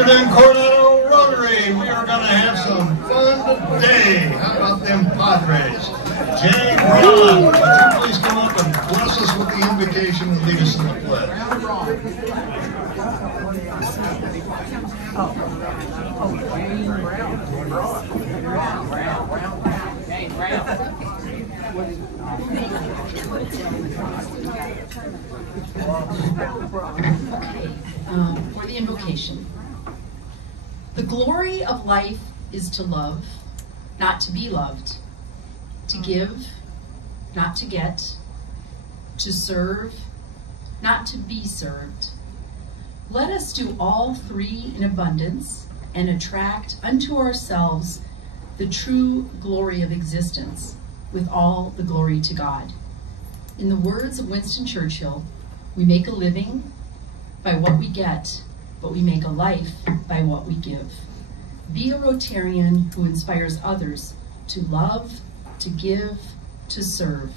afternoon, Coronado Rotary. We are going to have some fun today. How about them Padres? Jay Ron, would you please come up and bless us with the invocation and lead us in the pledge? For the invocation. The glory of life is to love, not to be loved, to give, not to get, to serve, not to be served. Let us do all three in abundance and attract unto ourselves the true glory of existence, with all the glory to God. In the words of Winston Churchill, we make a living by what we get, but we make a life by what we give. Be a Rotarian who inspires others to love, to give, to serve.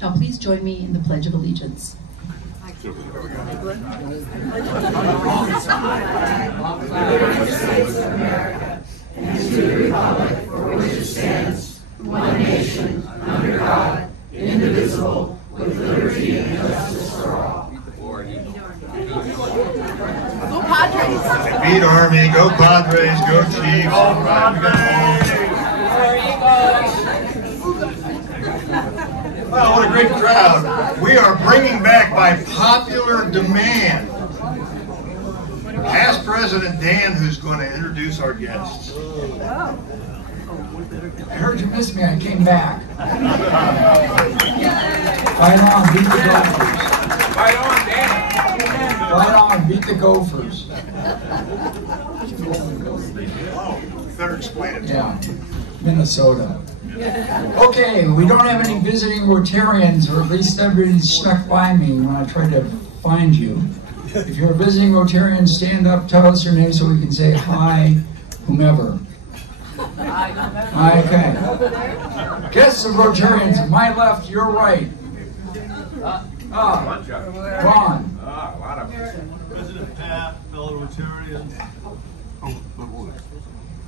Now please join me in the Pledge of Allegiance. And to the republic for which it stands, one nation, under God, indivisible, with liberty and justice for all. Go Padres! Beat Army, go Padres, go Chiefs. Go Padres! Wow, what a great crowd. We are bringing back by popular demand past President Dan, who's going to introduce our guests. I heard you missed me. I came back. Fight on, beat the Gophers. Fight on, Dan. Fight on, beat the Gophers. Better explain it. Yeah, Minnesota. Okay, we don't have any visiting Rotarians, or at least everybody snuck by me when I tried to find you. If you're a visiting Rotarian, stand up, tell us your name so we can say hi, whomever. Okay. Guests of Rotarians, my left, your right. Ron. President Pat, fellow Rotarians,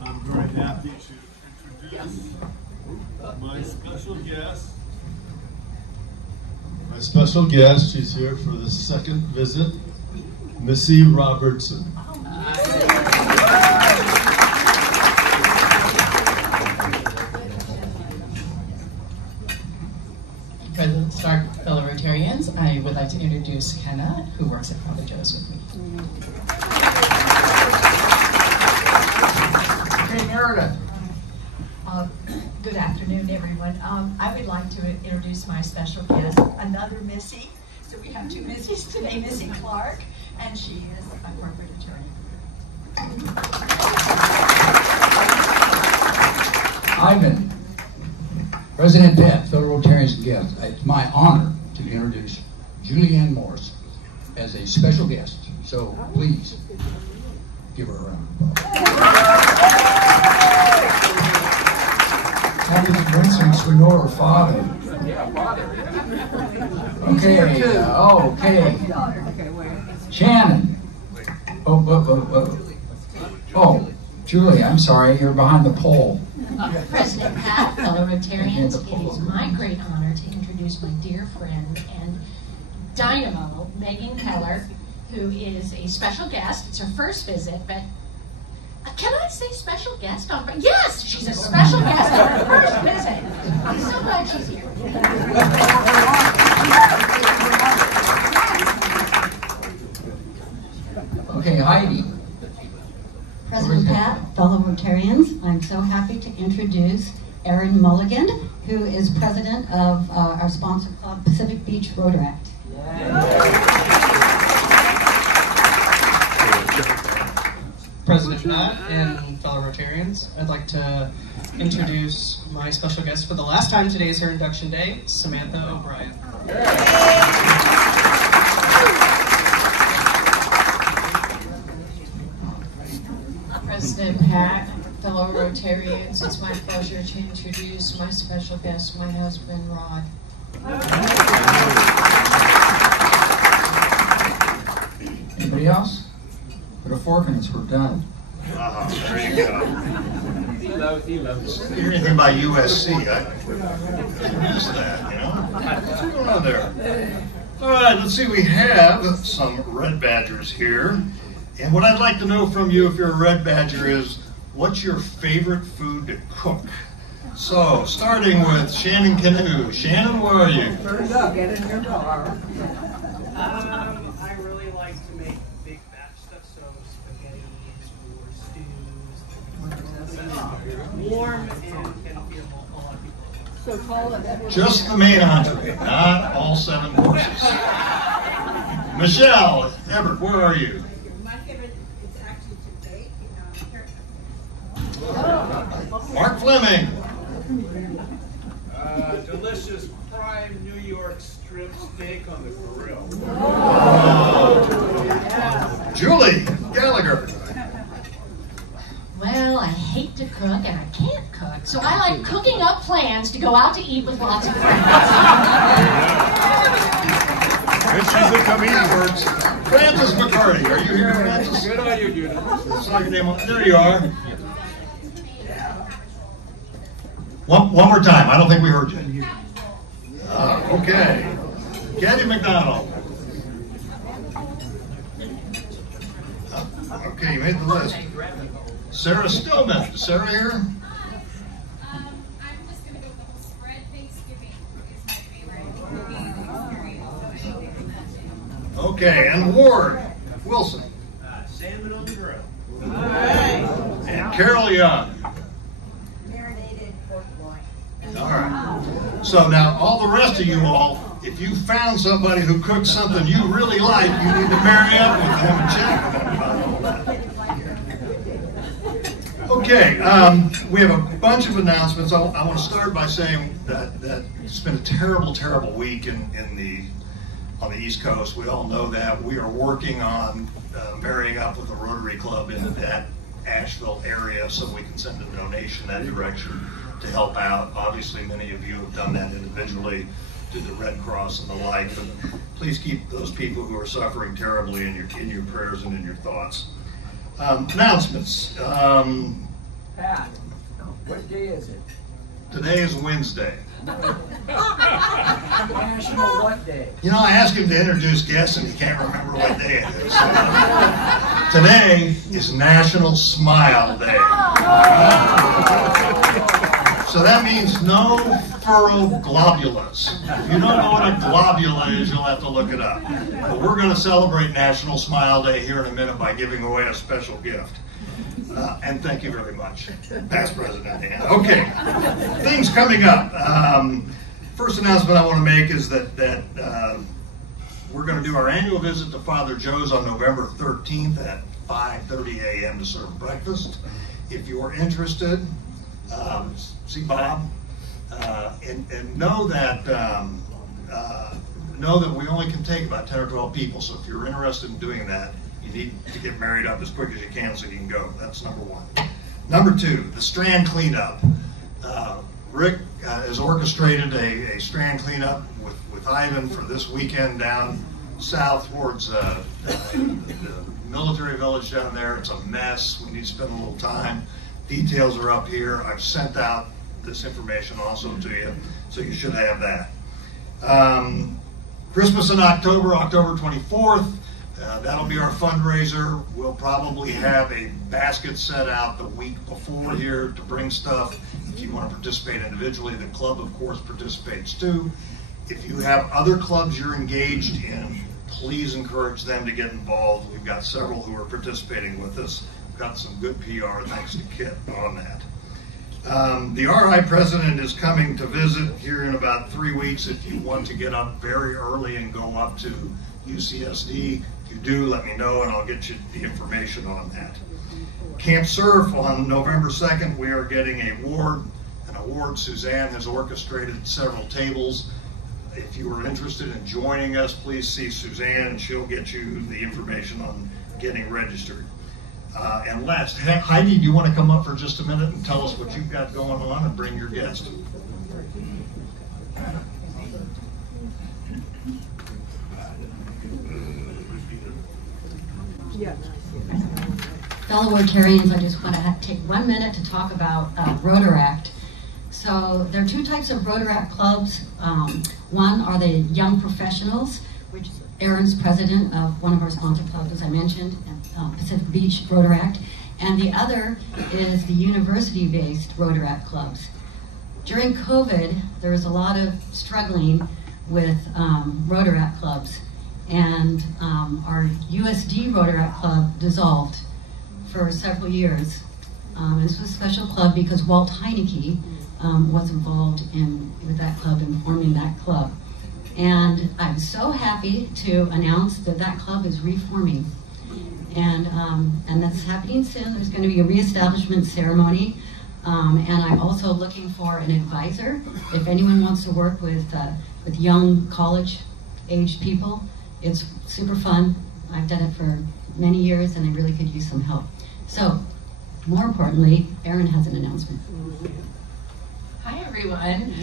I'm very happy to introduce my special guest. My special guest, she's here for the second visit, Missy Robertson. President Stark, fellow Rotarians, I would like to introduce Kenna, who works at Father Joe's with me. Okay, Meredith. Good afternoon, everyone. I would like to introduce my special guest, another Missy. So we have two Missies today, Missy Clark, and she is a corporate attorney. Ivan. President Pat, fellow Rotarians and guests, it's my honor to introduce Julianne Morse as a special guest. So please give her a round of applause. Happy coincidence we know her father. Okay, okay. Shannon. Oh, Julie, I'm sorry, you're behind the pole. President Pat, fellow Rotarians, it is my great honor to introduce my dear friend and dynamo, Megan Keller, who is a special guest. It's her first visit, but can I say special guest on? Yes, she's a special guest on her first visit. I'm so glad she's here. Okay, Heidi. President Pat, fellow Rotarians, I'm so happy to introduce Erin Mulligan, who is president of our sponsor club, Pacific Beach Broter Act. President Pat and fellow Rotarians, I'd like to introduce my special guest for the last time. Today is her induction day, Samantha O'Brien. President Pat, fellow Rotarians, it's my pleasure to introduce my special guest, my husband, Rod. Anybody else? Put a fork in us, we're done. There you go. He loves it. Hear anything about USC? I missed that, you know? What's going on there? All right, let's see. We have some Red Badgers here. And what I'd like to know from you, if you're a Red Badger, is what's your favorite food to cook? So, starting with Shannon Canoe. Shannon, where are you? Turns up, get in your car. I really like to make big batch stuff, so spaghetti or stews, warm and can feed a lot of people. So call it. Just the main entree, not all 7 courses. Michelle, Everett, where are you? My favorite is actually to bake. Mark Fleming. Delicious prime New York strip steak on the grill. Julie Gallagher. Well, I hate to cook and I can't cook, so I like cooking up plans to go out to eat with lots of friends. And she's a comedian. Francis McCarty, are you here, Francis? Good on you, dude. Saw your name on. There you are. One more time. I don't think we heard you. Okay. Kathy McDonald. Okay, you made the list. Sarah Stillman. Is Sarah here? I'm just going to go with the whole spread. Thanksgiving is my favorite. Okay, and Ward Wilson. Salmon on the grill. And Carol Young. Marinated pork loin. All right. So now, all the rest of you all, if you found somebody who cooked something you really like, you need to marry up with them and check with them about all that. Okay, we have a bunch of announcements. I want to start by saying that it's been a terrible, terrible week on the East Coast. We all know that. We are working on marrying up with the Rotary Club in that Asheville area so we can send a donation that direction to help out. Obviously, many of you have done that individually to the Red Cross and the like, but please keep those people who are suffering terribly in your prayers and in your thoughts. Announcements. Pat, what day is it? Today is Wednesday. National what day? You know, I asked him to introduce guests and he can't remember what day it is. Today is National Smile Day. So that means no furrowed globulas. If you don't know what a globula is, you'll have to look it up. But we're going to celebrate National Smile Day here in a minute by giving away a special gift. And thank you very much. Past President Dan. Okay, things coming up. First announcement I want to make is that we're going to do our annual visit to Father Joe's on November 13th at 5:30 a.m. to serve breakfast. If you're interested, see Bob, and know that we only can take about 10 or 12 people. So if you're interested in doing that, you need to get married up as quick as you can so you can go. That's number one. Number two, the Strand cleanup. Rick has orchestrated a Strand cleanup with Ivan for this weekend down south towards the military village down there. It's a mess. We need to spend a little time. Details are up here. I've sent out this information also to you, so you should have that. Christmas in October, October 24th. That'll be our fundraiser. We'll probably have a basket set out the week before here to bring stuff. If you want to participate individually, the club, of course, participates too. If you have other clubs you're engaged in, please encourage them to get involved. We've got several who are participating with us. We've got some good PR thanks to Kit on that. The RI president is coming to visit here in about 3 weeks. If you want to get up very early and go up to UCSD, if you do, let me know and I'll get you the information on that. Camp Surf on November 2nd, we are getting an award. Suzanne has orchestrated several tables. If you are interested in joining us, please see Suzanne and she'll get you the information on getting registered. And last, Heidi, do you want to come up for just a minute and tell us what you've got going on and bring your guest? Fellow Rotarians, I just want to take 1 minute to talk about Broter Act. So there are two types of Broter Act clubs. One are the young professionals, which Aaron's president of one of our sponsor clubs, as I mentioned, Pacific Beach Broter Act. And the other is the university-based Broter Act clubs. During COVID, there was a lot of struggling with Broter Act clubs. And our USD Broter Act club dissolved for several years. This was a special club because Walt Heineke was involved with that club and forming that club. And I'm so happy to announce that that club is reforming. And that's happening soon. There's going to be a reestablishment ceremony. And I'm also looking for an advisor. If anyone wants to work with young college-aged people, it's super fun. I've done it for many years, and I really could use some help. So, more importantly, Erin has an announcement. Hi, everyone.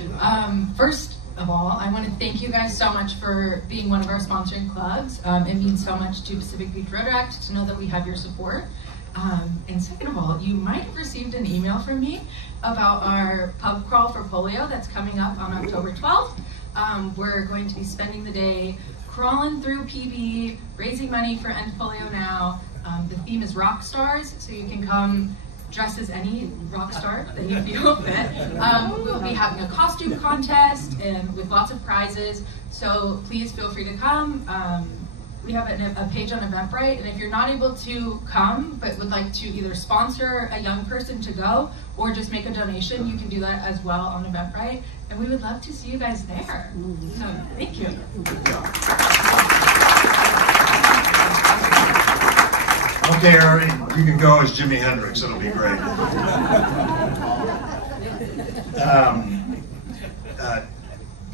First of all, I want to thank you guys so much for being one of our sponsoring clubs. It means so much to Pacific Beach Broter Act to know that we have your support. And second of all, you might have received an email from me about our pub crawl for polio that's coming up on October 12th. We're going to be spending the day crawling through PB, raising money for End Polio Now. The theme is rock stars, so you can come dress as any rock star that you feel fit. We'll be having a costume contest and with lots of prizes, so please feel free to come. We have a page on Eventbrite, and if you're not able to come but would like to either sponsor a young person to go or just make a donation, you can do that as well on Eventbrite, and we would love to see you guys there. So, thank you. Okay, Aaron, you can go as Jimi Hendrix. It'll be great.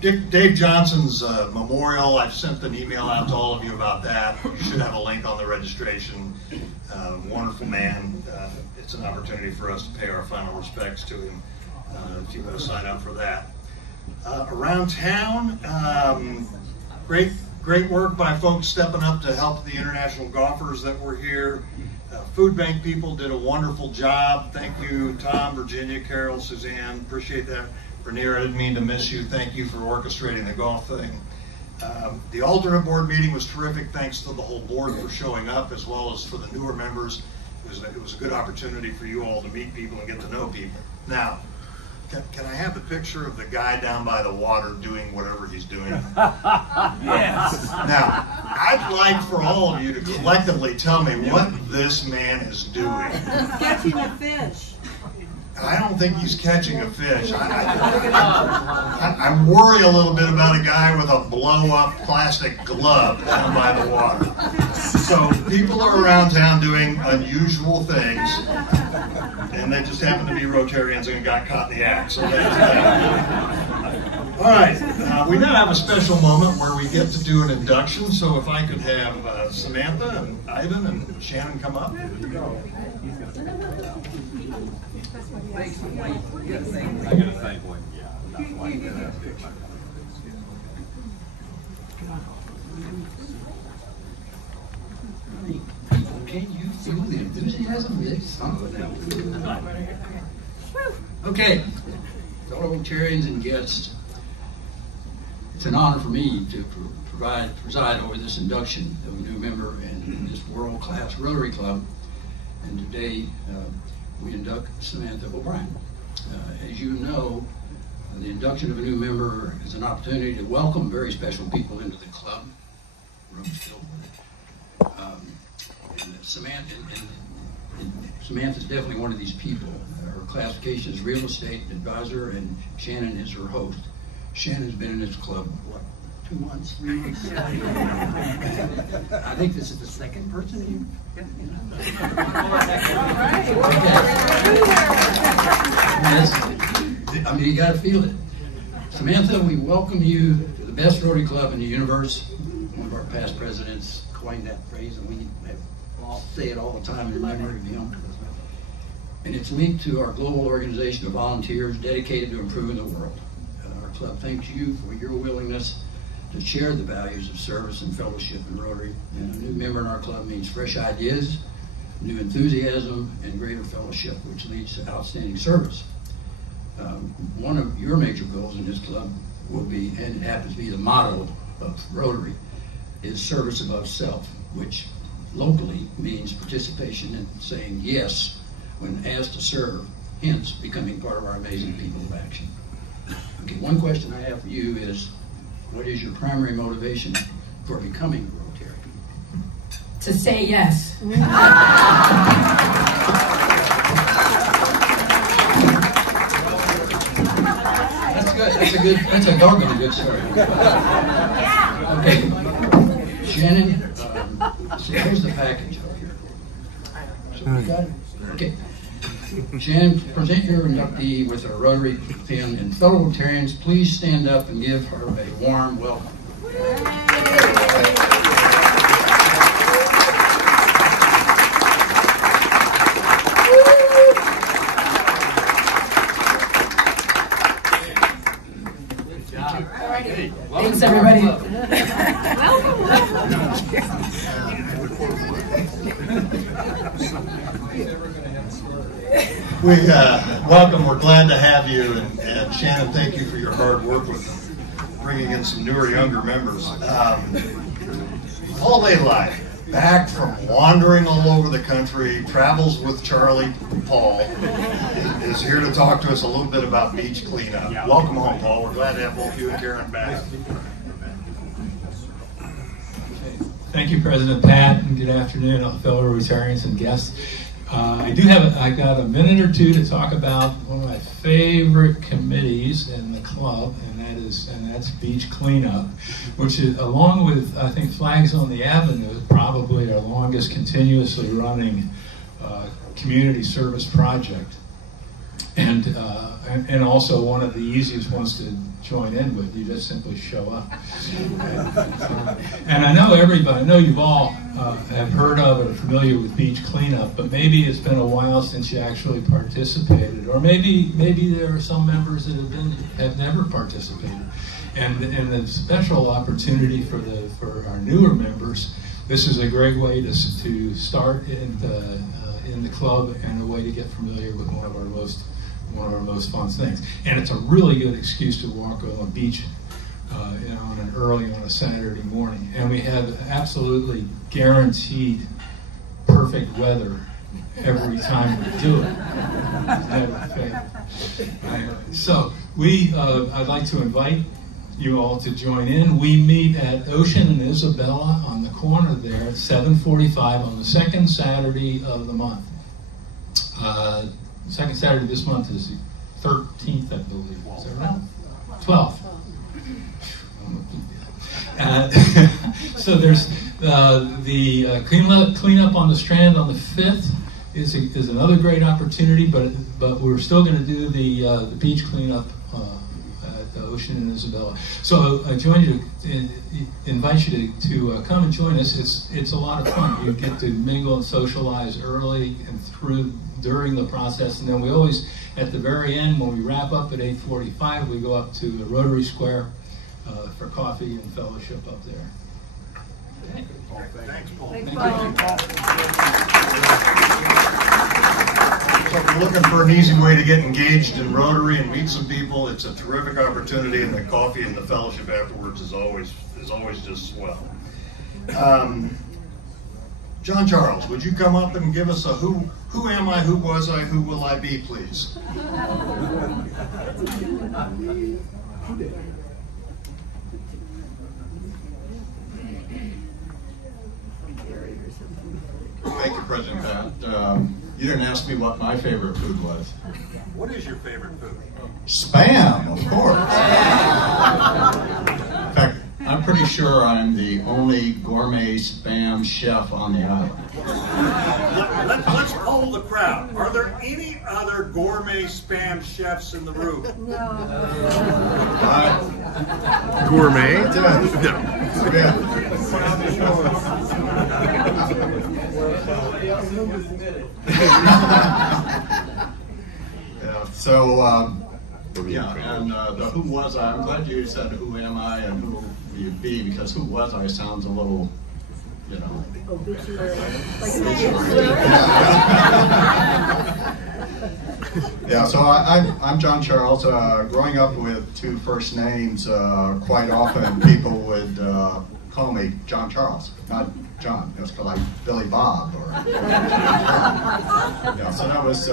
Dave Johnson's memorial, I've sent an email out to all of you about that. You should have a link on the registration. Wonderful man. It's an opportunity for us to pay our final respects to him if you want to sign up for that. Around town, great work by folks stepping up to help the international golfers that were here. Food bank people did a wonderful job. Thank you, Tom, Virginia, Carol, Suzanne. Appreciate that. Bernier, I didn't mean to miss you. Thank you for orchestrating the golf thing. The alternate board meeting was terrific. Thanks to the whole board for showing up, as well as for the newer members. It was a good opportunity for you all to meet people and get to know people. Now, can I have the picture of the guy down by the water doing whatever he's doing? Yes. Now, I'd like for all of you to collectively tell me what this man is doing. Catching a fish. I don't think he's catching a fish. I worry a little bit about a guy with a blow-up plastic glove down by the water. So people are around town doing unusual things, and they just happen to be Rotarians and got caught in the act. So that's that. All right, we now have a special moment where we get to do an induction. So if I could have Samantha and Ivan and Shannon come up. I get a thing. Can you feel the enthusiasm? Okay, fellow Rotarians and guests, it's an honor for me to preside over this induction of a new member in this world-class Rotary Club. And today, we induct Samantha O'Brien. As you know, the induction of a new member is an opportunity to welcome very special people into the club. Room's filled with it. Samantha's definitely one of these people. Her classification is real estate advisor, and Shannon is her host. Shannon's been in this club, what, 2 months? 3 months? I think this is the second person you. I mean, you got to feel it. Samantha, we welcome you to the best Rotary Club in the universe. One of our past presidents coined that phrase, and we all say it all the time in memory of him. And it's linked to our global organization of volunteers dedicated to improving the world. Our club thanks you for your willingness to share the values of service and fellowship in Rotary. And a new member in our club means fresh ideas, new enthusiasm, and greater fellowship, which leads to outstanding service. One of your major goals in this club will be, and it happens to be the motto of Rotary, is service above self, which locally means participation in saying yes when asked to serve, hence becoming part of our amazing people of action. Okay, one question I have for you is, what is your primary motivation for becoming a Rotarian? To say yes. That's a doggone good story. Okay, Shannon, so here's the package over here. So we got it? Okay. Shannon, present your inductee with a Rotary pin, and fellow Rotarians, please stand up and give her a warm welcome. Thanks, everybody. We welcome. We're glad to have you, and Shannon, thank you for your hard work with bringing in some newer, younger members. Holiday life, back from wandering all over the country, travels with Charlie. Paul is here to talk to us a little bit about beach cleanup. Welcome home, Paul. We're glad to have both you and Karen back. Thank you, President Pat, and good afternoon, fellow Rotarians and guests. I got a minute or two to talk about one of my favorite committees in the club, and that's beach cleanup, which is, along with, I think, Flags on the Avenue, probably our longest continuously running community service project, and also one of the easiest ones to join in with. You just simply show up. And I know you've all have heard of or are familiar with beach cleanup, but maybe it's been a while since you actually participated, or maybe there are some members that have never participated. And the special opportunity for our newer members, this is a great way to start in the club, and a way to get familiar with one of our most fun things. And it's a really good excuse to walk on a beach on a Saturday morning. And we have absolutely guaranteed perfect weather every time we do it. Never fail. So I'd like to invite you all to join in. We meet at Ocean and Isabella on the corner there at 7:45 on the second Saturday of the month. Second Saturday this month is the 13th, I believe. Is that right? 12th. So there's the cleanup on the Strand on the 5th is another great opportunity, but we're still going to do the beach cleanup at the Ocean and Isabella. So I invite you to come and join us. It's a lot of fun. You get to mingle and socialize early and during the process, and then we always, at the very end, when we wrap up at 8:45, we go up to the Rotary Square for coffee and fellowship up there. Thanks, Paul. Thank you. Paul. So if you're looking for an easy way to get engaged in Rotary and meet some people, it's a terrific opportunity, and the coffee and the fellowship afterwards is always just swell. John Charles, would you come up and give us a who am I, who was I, who will I be, please? Thank you, President Pat. You didn't ask me what my favorite food was. What is your favorite food? Spam, of course. In fact, I'm pretty sure I'm the only gourmet spam chef on the island. Let's poll the crowd. Are there any other gourmet spam chefs in the room? No. Gourmet? Yeah, and the who was I, I'm glad you said who am I and who will you be, because who was I sounds a little, you know. Yeah, so I'm John Charles. Growing up with two first names, quite often people would call me John Charles, not John. It was like Billy Bob or. Yeah, so that was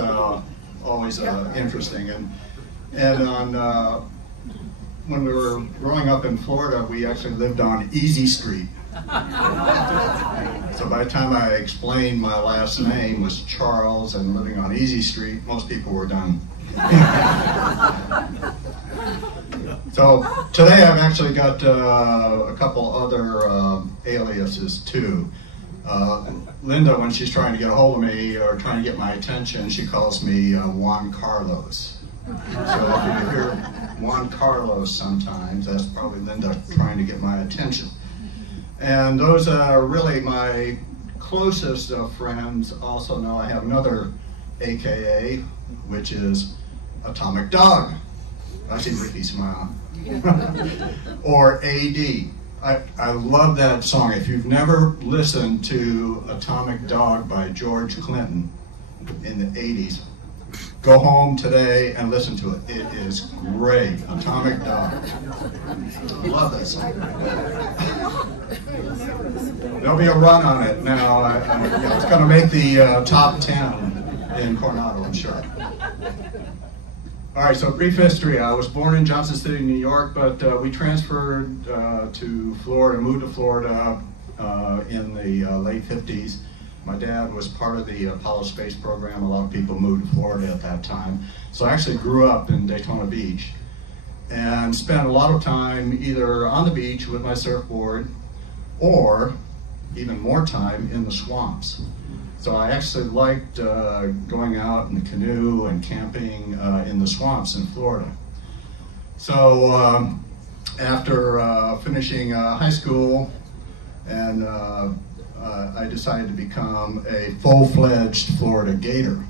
always interesting. And on when we were growing up in Florida, we actually lived on Easy Street. So by the time I explained my last name was Charles and living on Easy Street, most people were done. So today I've actually got a couple other aliases too. Linda, when she's trying to get a hold of me or trying to get my attention, she calls me Juan Carlos. So if you hear Juan Carlos sometimes, that's probably Linda trying to get my attention. And those are really my closest friends. Also know I have another AKA, which is Atomic Dog. I see Ricky smile. Or AD. I love that song. If you've never listened to Atomic Dog by George Clinton in the 80s, go home today and listen to it. It is great. Atomic Dog. I love that song. There'll be a run on it now. It's going to make the top 10 in Coronado, I'm sure. All right, so brief history. I was born in Johnson City, New York, but we transferred to Florida, moved to Florida in the late 50s. My dad was part of the Apollo space program. A lot of people moved to Florida at that time. So I actually grew up in Daytona Beach and spent a lot of time either on the beach with my surfboard or even more time in the swamps. So I actually liked going out in the canoe and camping in the swamps in Florida. So after finishing high school, and I decided to become a full-fledged Florida Gator.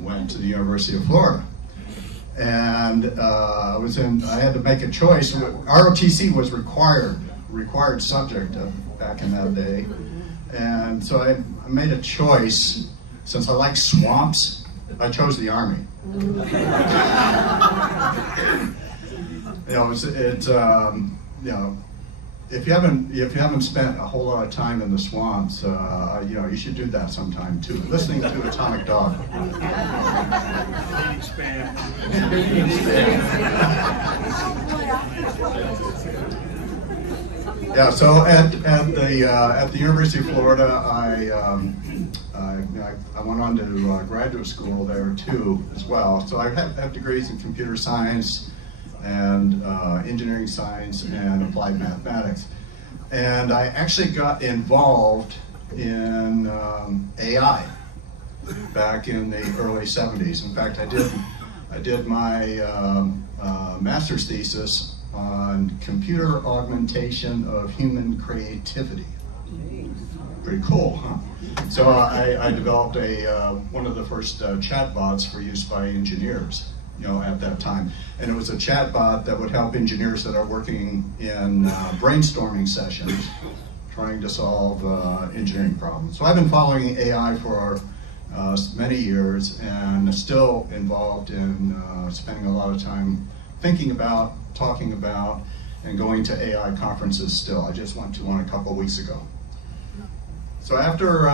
Went to the University of Florida. And I had to make a choice. ROTC was required subject back in that day. And so I made a choice. Since I like swamps, I chose the Army. If you haven't spent a whole lot of time in the swamps, you should do that sometime too. Listening to Atomic Dog. Yeah. So at the University of Florida, I went on to graduate school there too as well. So I have degrees in computer science and engineering science and applied mathematics. And I actually got involved in AI back in the early 70s. In fact, I did my master's thesis on computer augmentation of human creativity. Pretty cool, huh? So I developed one of the first chatbots for use by engineers, at that time. And it was a chatbot that would help engineers that are working in brainstorming sessions trying to solve engineering problems. So I've been following AI for many years and still involved in spending a lot of time thinking about, talking about, and going to AI conferences still. I just went to one a couple weeks ago. So after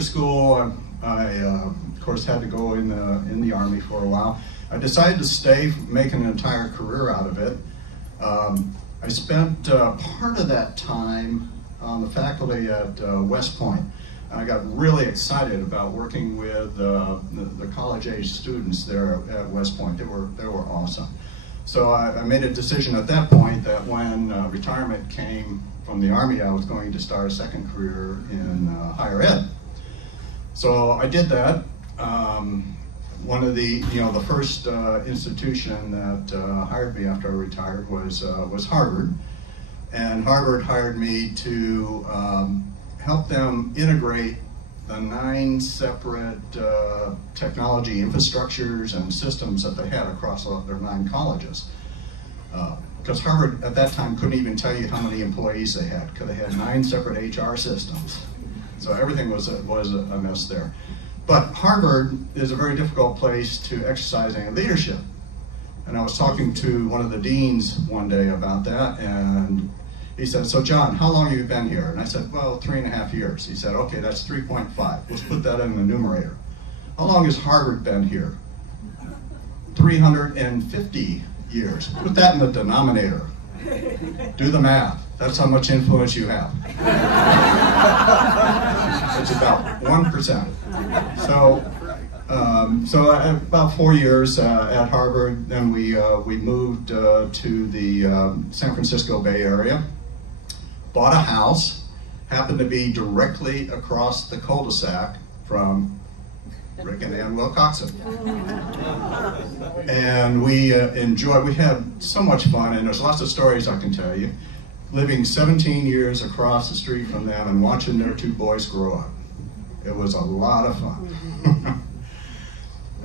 school, I of course had to go in the Army for a while. I decided to stay, make an entire career out of it. I spent part of that time on the faculty at West Point. I got really excited about working with the college-age students there at West Point. They were awesome. So I made a decision at that point that when retirement came from the Army, I was going to start a second career in higher ed. So I did that. One of the first institution that hired me after I retired was Harvard, and Harvard hired me to help them integrate the 9 separate technology infrastructures and systems that they had across their 9 colleges. Because Harvard at that time couldn't even tell you how many employees they had, because they had 9 separate HR systems. So everything was a mess there. But Harvard is a very difficult place to exercise any leadership. And I was talking to one of the deans one day about that, and he said, so John, how long have you been here? And I said, well, 3.5 years. He said, okay, that's 3.5. Let's put that in the numerator. How long has Harvard been here? 350 years. Put that in the denominator. Do the math. That's how much influence you have. It's about 1%. So about 4 years at Harvard, then we moved to the San Francisco Bay Area, bought a house, happened to be directly across the cul-de-sac from Rick and Ann Wilcoxon. And we had so much fun, and there's lots of stories I can tell you. Living 17 years across the street from them and watching their 2 boys grow up. It was a lot of fun.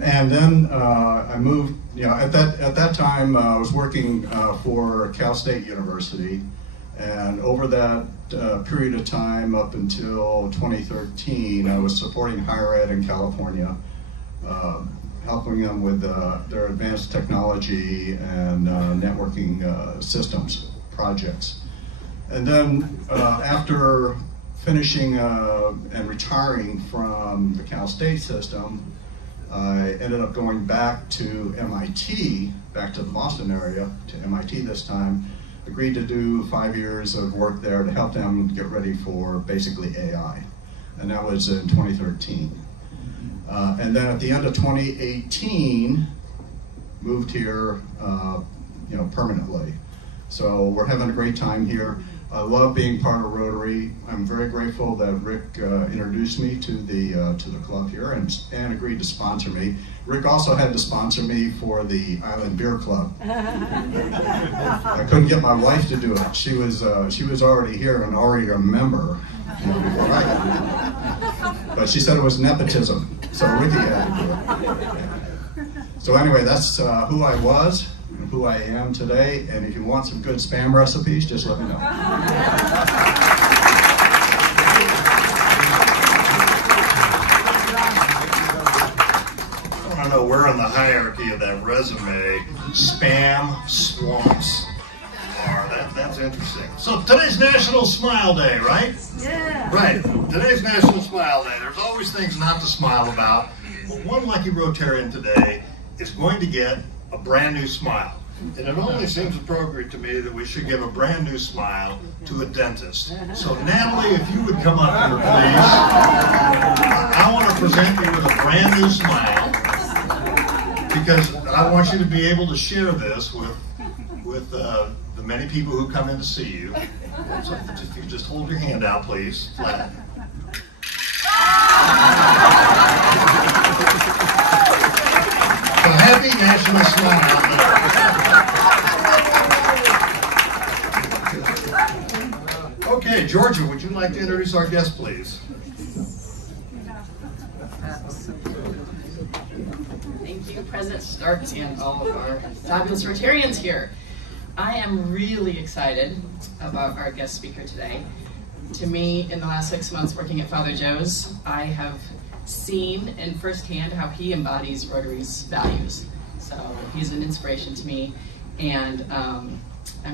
And then I moved, at that time I was working for Cal State University, and over that period of time up until 2013, I was supporting higher ed in California, helping them with their advanced technology and networking systems projects. And then after finishing and retiring from the Cal State system, I ended up going back to MIT, back to the Boston area, to MIT this time, agreed to do 5 years of work there to help them get ready for basically AI. And that was in 2013. And then at the end of 2018, moved here, permanently. So we're having a great time here. I love being part of Rotary. I'm very grateful that Rick introduced me to the club here and agreed to sponsor me. Rick also had to sponsor me for the Island Beer Club. I couldn't get my wife to do it. She was already here and already a member before I got here. But she said it was nepotism, so Ricky had to do it. So anyway, that's who I was, who I am today, and if you want some good Spam recipes, just let me know. I don't know where in the hierarchy of that resume Spam swamps are. That's interesting. So today's National Smile Day, right? Yeah. Right. Today's National Smile Day. There's always things not to smile about. But one lucky Rotarian today is going to get a brand new smile. And it only seems appropriate to me that we should give a brand new smile to a dentist. So Natalie, if you would come up here, please. I want to present you with a brand new smile because I want you to be able to share this with the many people who come in to see you. So if you could just hold your hand out, please, flat. So happy National Smile Day. Okay, Georgia, would you like to introduce our guest, please? Thank you, President Starks and all of our fabulous Rotarians here. I am really excited about our guest speaker today. To me, in the last 6 months working at Father Joe's, I have seen in firsthand how he embodies Rotary's values. So he's an inspiration to me, and I'm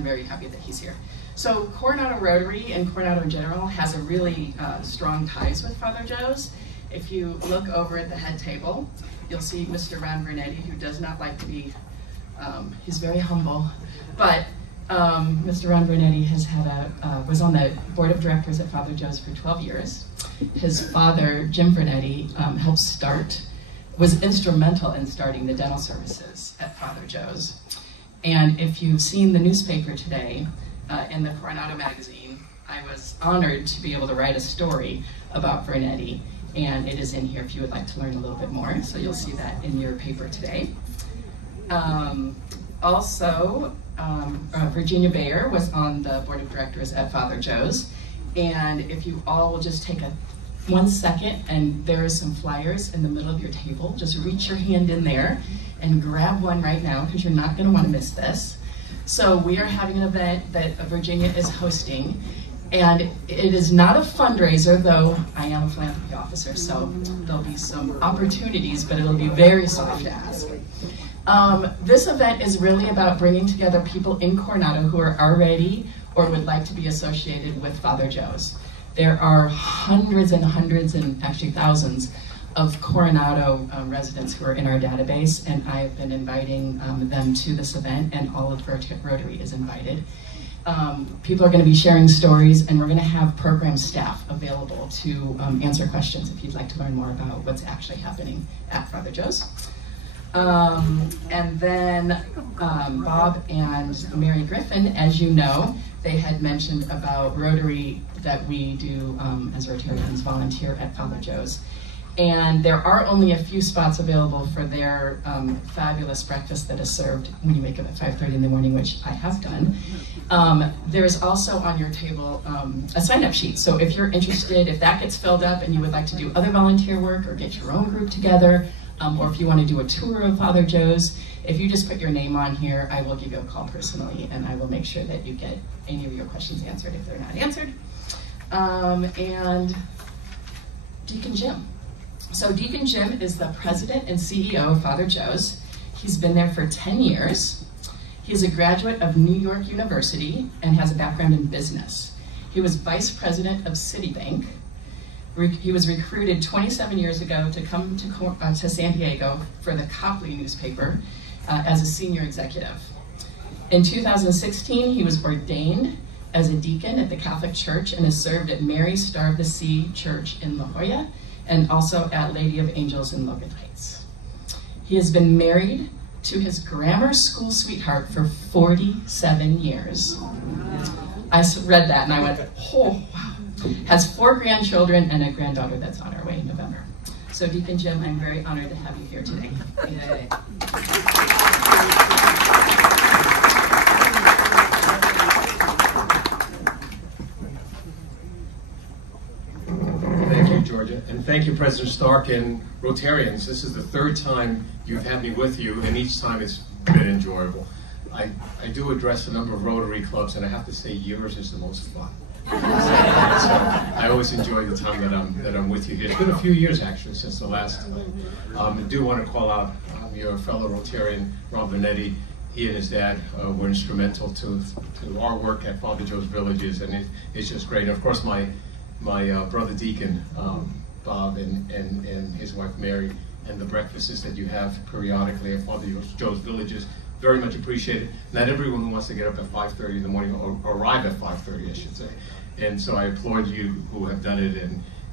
very happy that he's here. So Coronado Rotary and Coronado in general has a really strong ties with Father Joe's. If you look over at the head table, you'll see Mr. Ron Vernetti, who does not like to be, he's very humble, but Mr. Ron Vernetti has had was on the board of directors at Father Joe's for 12 years. His father, Jim Vernetti, was instrumental in starting the dental services at Father Joe's. And if you've seen the newspaper today, in the Coronado magazine, I was honored to be able to write a story about Vernetti, and it is in here if you would like to learn a little bit more, so you'll see that in your paper today. Virginia Bayer was on the board of directors at Father Joe's, and if you all will just take a 1 second, and there are some flyers in the middle of your table. Just reach your hand in there and grab one right now, because you're not going to want to miss this. So we are having an event that Virginia is hosting, and it is not a fundraiser, though I am a philanthropy officer, so there'll be some opportunities, but it'll be very soft to ask. This event is really about bringing together people in Coronado who are already or would like to be associated with Father Joe's. There are hundreds and hundreds, and actually thousands, of Coronado residents who are in our database, and I've been inviting them to this event, and all of Rotary is invited. People are going to be sharing stories, and we're going to have program staff available to answer questions if you'd like to learn more about what's actually happening at Father Joe's. And then Bob and Mary Griffin, as you know, they had mentioned about Rotary, that we do as Rotarians volunteer at Father Joe's. And there are only a few spots available for their fabulous breakfast that is served when you wake up at 5:30 in the morning, which I have done. There is also on your table a sign-up sheet. So if you're interested, if that gets filled up and you would like to do other volunteer work or get your own group together, or if you want to do a tour of Father Joe's, if you just put your name on here, I will give you a call personally, and I will make sure that you get any of your questions answered if they're not answered. And Deacon Jim. So Deacon Jim is the president and CEO of Father Joe's. He's been there for 10 years. He is a graduate of New York University and has a background in business. He was vice president of Citibank. He was recruited 27 years ago to come to San Diego for the Copley newspaper as a senior executive. In 2016, he was ordained as a deacon at the Catholic Church and has served at Mary Star of the Sea Church in La Jolla and also at Lady of Angels in Logan Heights. He has been married to his grammar school sweetheart for 47 years. I read that and I went, oh, wow. Has 4 grandchildren and a granddaughter that's on her way in November. So Deacon Jim, I'm very honored to have you here today. Yay. Thank you, Georgia, and thank you, President Stark and Rotarians. This is the 3rd time you've had me with you, and each time it's been enjoyable. I do address a number of Rotary clubs, and I have to say yours is the most fun. So I always enjoy the time that I'm with you here. It's been a few years actually since the last time. I do want to call out your fellow Rotarian, Rob Vanetti. He and his dad were instrumental to our work at Father Joe's Villages, and it's just great. And of course, my brother Deacon, Bob, and his wife Mary, and the breakfasts that you have periodically at Father Joe's Villages. Very much appreciated. Not everyone wants to get up at 5:30 in the morning, or arrive at 5:30, I should say. And so I applaud you who have done it,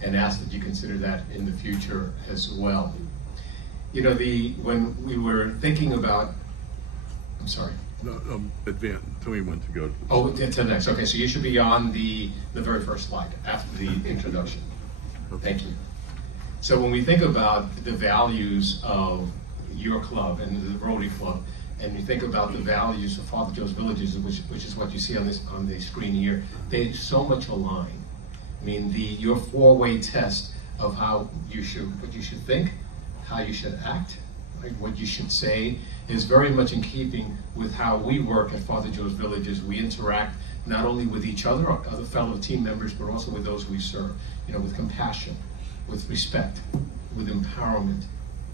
and ask that you consider that in the future as well. You know, when we were thinking about, I'm sorry. No, advance. Tell me when to go. Oh, to the next. Okay, so you should be on the very first slide after the introduction. Thank you. So when we think about the values of your club and the Rotary Club, and you think about the values of Father Joe's Villages, which is what you see on the screen here, they so much align. I mean, your 4-way test of what you should think, how you should act, right, what you should say, is very much in keeping with how we work at Father Joe's Villages. We interact not only with each other, our other fellow team members, but also with those we serve. You know, with compassion, with respect, with empowerment,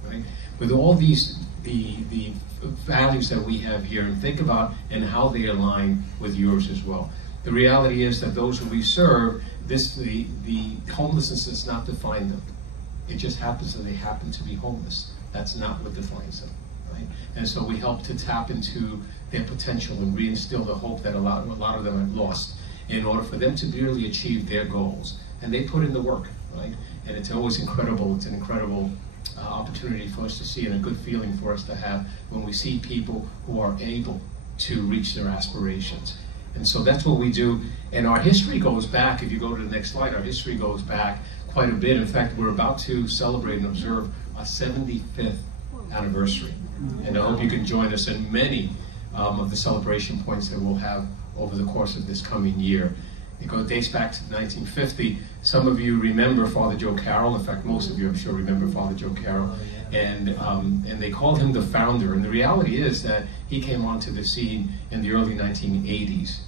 right? With all these the values that we have here, and think about and how they align with yours as well. The reality is that those who we serve, the homelessness does not define them. It just happens that they happen to be homeless. That's not what defines them, right? And so we help to tap into their potential and reinstill the hope that a lot of them have lost in order for them to really achieve their goals. And they put in the work, right? And it's always incredible. It's an incredible opportunity for us to see, and a good feeling for us to have when we see people who are able to reach their aspirations. And so that's what we do. And our history goes back, if you go to the next slide, our history goes back quite a bit. In fact, we're about to celebrate and observe our 75th anniversary. And I hope you can join us in many of the celebration points that we'll have over the course of this coming year. It dates back to 1950. Some of you remember Father Joe Carroll. In fact, most of you, I'm sure, remember Father Joe Carroll. And they called him the founder. And the reality is that he came onto the scene in the early 1980s.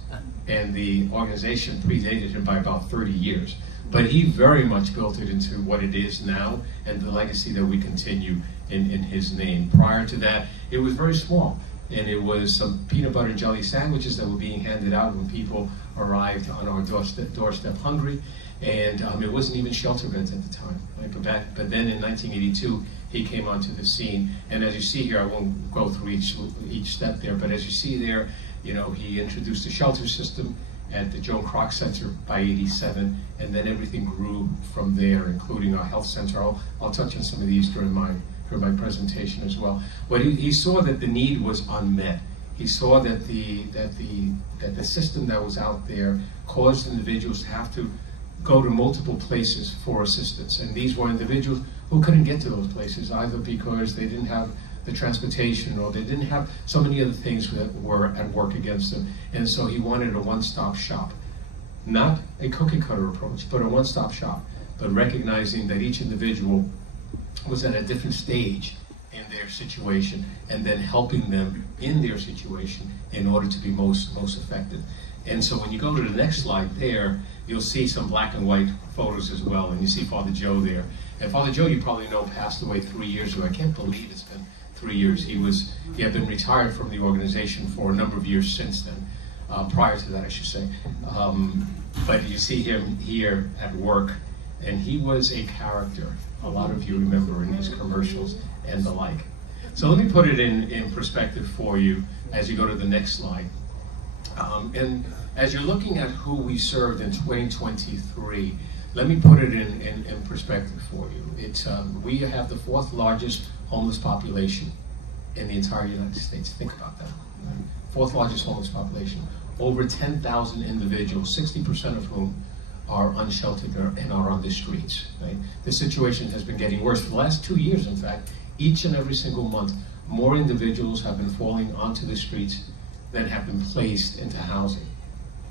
And the organization predated him by about 30 years. But he very much built it into what it is now and the legacy that we continue in his name. Prior to that, it was very small. And it was some peanut butter and jelly sandwiches that were being handed out when people arrived on our doorstep hungry. And it wasn't even shelter beds at the time. Right? But then in 1982, he came onto the scene. And as you see here, I won't go through each step there, but as you see there, you know, he introduced the shelter system at the Joan Kroc Center by 87, and then everything grew from there, including our health center. I'll touch on some of these during my presentation as well. But he saw that the need was unmet. He saw that the system that was out there caused individuals to have to go to multiple places for assistance. And these were individuals who couldn't get to those places, either because they didn't have the transportation or they didn't have so many other things that were at work against them. And so he wanted a one-stop shop. Not a cookie-cutter approach, but a one-stop shop. But recognizing that each individual was at a different stage in their situation, and then helping them in their situation in order to be most effective. And so when you go to the next slide there, you'll see some black and white photos as well, and you see Father Joe there. And Father Joe, you probably know, passed away 3 years ago. I can't believe it's been 3 years. He had been retired from the organization for a number of years since then, prior to that, I should say. But you see him here at work, and he was a character. A lot of you remember in his commercials and the like. So let me put it in perspective for you as you go to the next slide. And as you're looking at who we served in 2023, let me put it in perspective for you. We have the 4th largest homeless population in the entire United States. Think about that. Right? 4th largest homeless population. Over 10,000 individuals, 60% of whom are unsheltered and are on the streets. Right? The situation has been getting worse. For the last 2 years, in fact, each and every single month, more individuals have been falling onto the streets than have been placed into housing.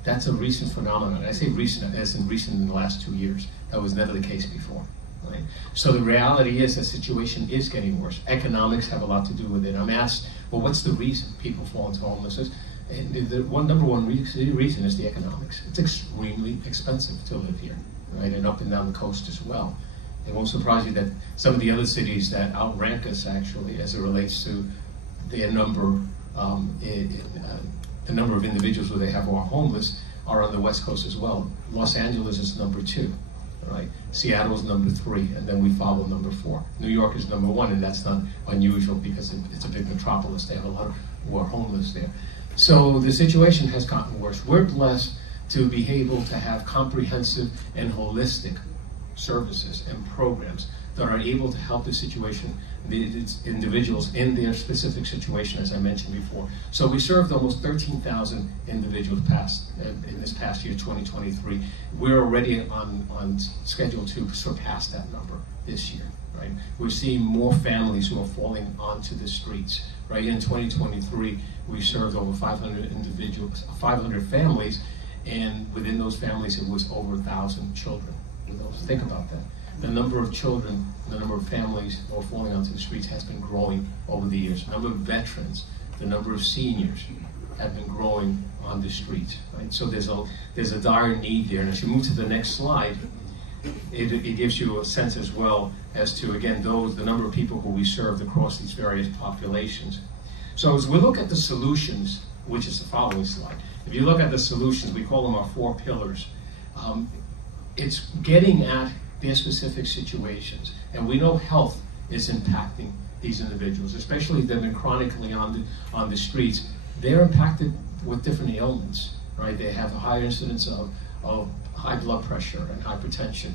That's a recent phenomenon. I say recent as in recent in the last 2 years. That was never the case before. Right? So the reality is the situation is getting worse. Economics have a lot to do with it. I'm asked, well, what's the reason people fall into homelessness? And the number one reason is the economics. It's extremely expensive to live here, right? And up and down the coast as well. It won't surprise you that some of the other cities that outrank us actually as it relates to their number, the number of individuals who they have who are homeless are on the West Coast as well. Los Angeles is number 2, right? Seattle is number 3, and then we follow number 4. New York is number 1, and that's not unusual because it's a big metropolis. They have a lot who are homeless there. So the situation has gotten worse. We're blessed to be able to have comprehensive and holistic services and programs that are able to help the situation, the individuals in their specific situation, as I mentioned before. So we served almost 13,000 individuals in this past year, 2023. We're already on schedule to surpass that number this year. Right? We're seeing more families who are falling onto the streets. Right? In 2023, we served over 500 individuals, 500 families, and within those families, it was over 1,000 children. Think about that. The number of children, the number of families who are falling onto the streets has been growing over the years. The number of veterans, the number of seniors have been growing on the streets. Right? So there's a dire need there. And as you move to the next slide, it gives you a sense as well as to, again, the number of people who we served across these various populations. So as we look at the solutions, which is the following slide, if you look at the solutions, we call them our 4 pillars. It's getting at their specific situations. And we know health is impacting these individuals, especially if they've been chronically on the streets. They're impacted with different ailments, right? They have a higher incidence of high blood pressure and hypertension,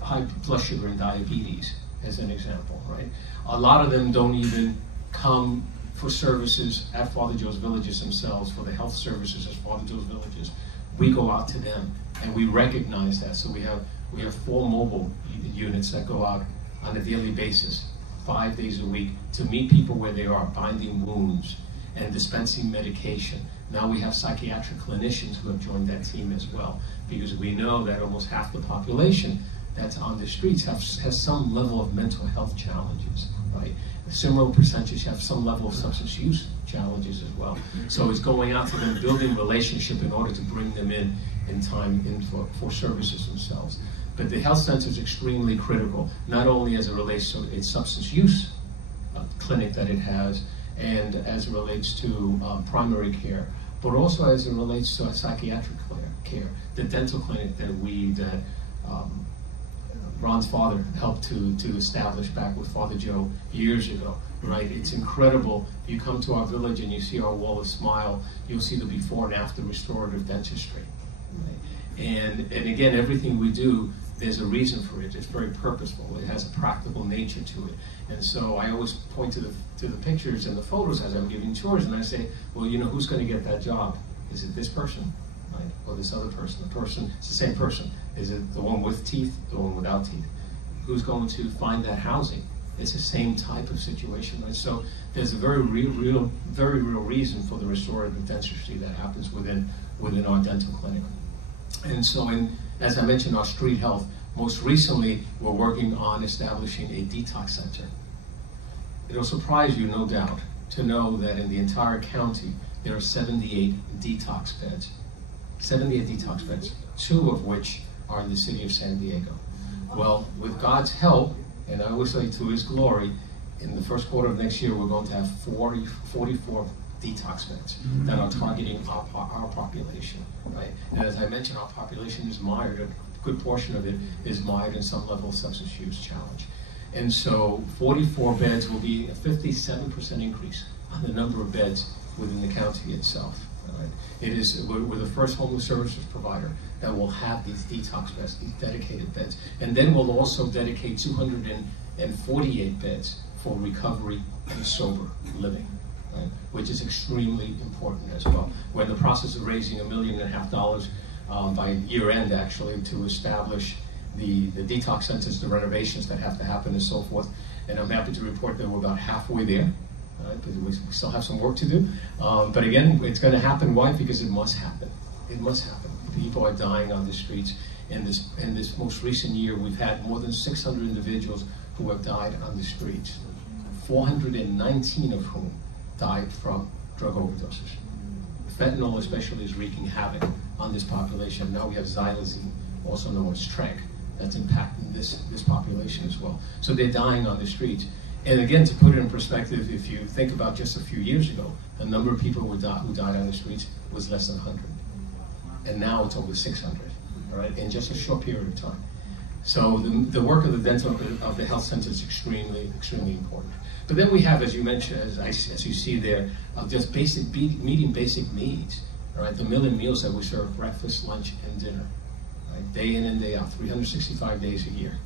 high blood sugar and diabetes, as an example, right? A lot of them don't even come for services at Father Joe's Villages themselves, for the health services at Father Joe's Villages. We go out to them, and we recognize that. So we have 4 mobile units that go out on a daily basis, 5 days a week, to meet people where they are, binding wounds, and dispensing medication. Now we have psychiatric clinicians who have joined that team as well, because we know that almost half the population that's on the streets has some level of mental health challenges, right? A similar percentage have some level of substance use challenges as well. So it's going out to them, building relationship in order to bring them in time for services themselves. But the health center is extremely critical, not only as it relates to its substance use clinic that it has, and as it relates to primary care, but also as it relates to psychiatric care, the dental clinic that Ron's father helped to establish back with Father Joe years ago, right? It's incredible. You come to our village and you see our wall of smile, you'll see the before and after restorative dentistry. Right? And again, everything we do, there's a reason for it. It's very purposeful. It has a practical nature to it. And so I always point to the pictures and the photos as I'm giving tours, and I say, well, you know, who's going to get that job? Is it this person, right? Or this other person? The person, it's the same person. Is it the one with teeth, the one without teeth? Who's going to find that housing? It's the same type of situation, right? So there's a very real reason for the restorative dentistry that happens within our dental clinic. And so, as I mentioned, our street health, most recently, we're working on establishing a detox center. It'll surprise you, no doubt, to know that in the entire county, there are 78 detox beds. 78 detox beds, 2 of which are in the city of San Diego. Well, with God's help, and I always say to His glory, in the first quarter of next year, we're going to have 44 detox beds that are targeting our population, right? And as I mentioned, our population is mired, a good portion of it is mired in some level of substance use challenge. And so 44 beds will be a 57% increase on the number of beds within the county itself. Right? We're the first homeless services provider that will have these detox beds, these dedicated beds. And then we'll also dedicate 248 beds for recovery and sober living, right? Which is extremely important as well. We're in the process of raising $1.5 million by year end, actually, to establish the detox centers, the renovations that have to happen and so forth. And I'm happy to report that we're about halfway there. But we still have some work to do. But again, it's going to happen. Why? Because it must happen. It must happen. People are dying on the streets. In this most recent year, we've had more than 600 individuals who have died on the streets, 419 of whom died from drug overdoses. Fentanyl especially is wreaking havoc on this population. Now we have xylazine, also known as Tranq, that's impacting this population as well. So they're dying on the streets. And again, to put it in perspective, if you think about just a few years ago, the number of people who died on the streets was less than 100. And now it's over 600, all right, in just a short period of time. So the work of the health center is extremely important. But then we have, as you mentioned, as you see there, just meeting basic needs, all right, the million meals that we serve, breakfast, lunch, and dinner, right, day in and day out, 365 days a year,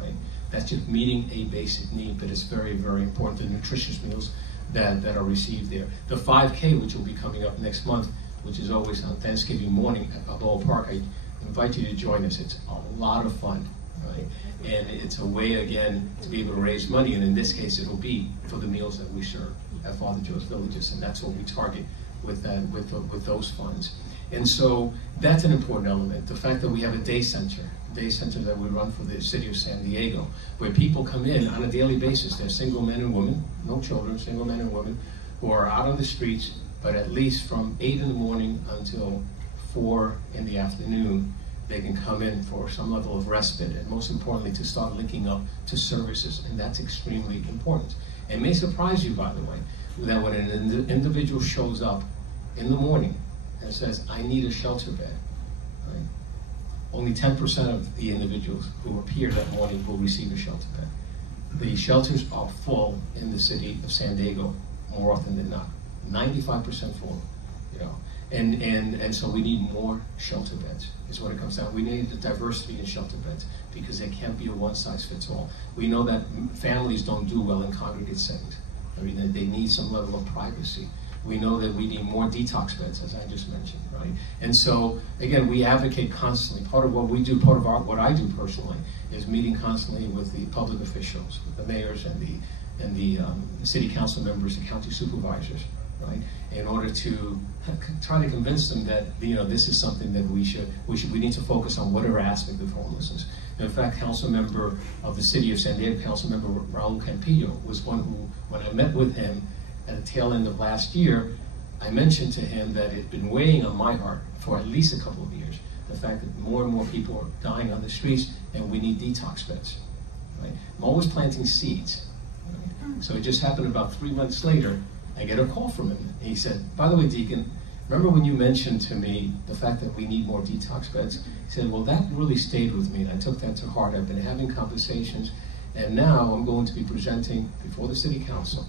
right? That's just meeting a basic need, but it's very, very important, the nutritious meals that are received there. The 5K, which will be coming up next month, which is always on Thanksgiving morning at Balboa Park, I invite you to join us. It's a lot of fun, right? And it's a way, again, to be able to raise money, and in this case, it'll be for the meals that we serve at Father Joe's Villages, and that's what we target with those funds. And so that's an important element. The fact that we have a day center that we run for the city of San Diego, where people come in on a daily basis. They're single men and women, no children, single men and women, who are out on the streets, but at least from 8 in the morning until 4 in the afternoon, they can come in for some level of respite, and most importantly, to start linking up to services, and that's extremely important. It may surprise you, by the way, that when an individual shows up in the morning and says, I need a shelter bed, right? Only 10% of the individuals who appear that morning will receive a shelter bed. The shelters are full in the city of San Diego more often than not. 95% full, you know. And so we need more shelter beds, is what it comes down. We need the diversity in shelter beds, because there can't be a one-size-fits-all. We know that families don't do well in congregate settings. I mean, they need some level of privacy. We know that we need more detox beds, as I just mentioned, right? And so, again, we advocate constantly. Part of what we do, what I do personally, is meeting constantly with the public officials, with the mayors and the city council members, the county supervisors, right? In order to try to convince them that, you know, this is something that we need to focus on whatever aspect of homelessness. In fact, council member of the city of San Diego, council member Raul Campillo, was one who, when I met with him at the tail end of last year, I mentioned to him that it had been weighing on my heart for at least a couple of years, the fact that more and more people are dying on the streets and we need detox beds. Right? I'm always planting seeds. Right? So it just happened about 3 months later, I get a call from him. And he said, by the way, Deacon, remember when you mentioned to me the fact that we need more detox beds? He said, well, that really stayed with me, and I took that to heart. I've been having conversations, and now I'm going to be presenting before the City Council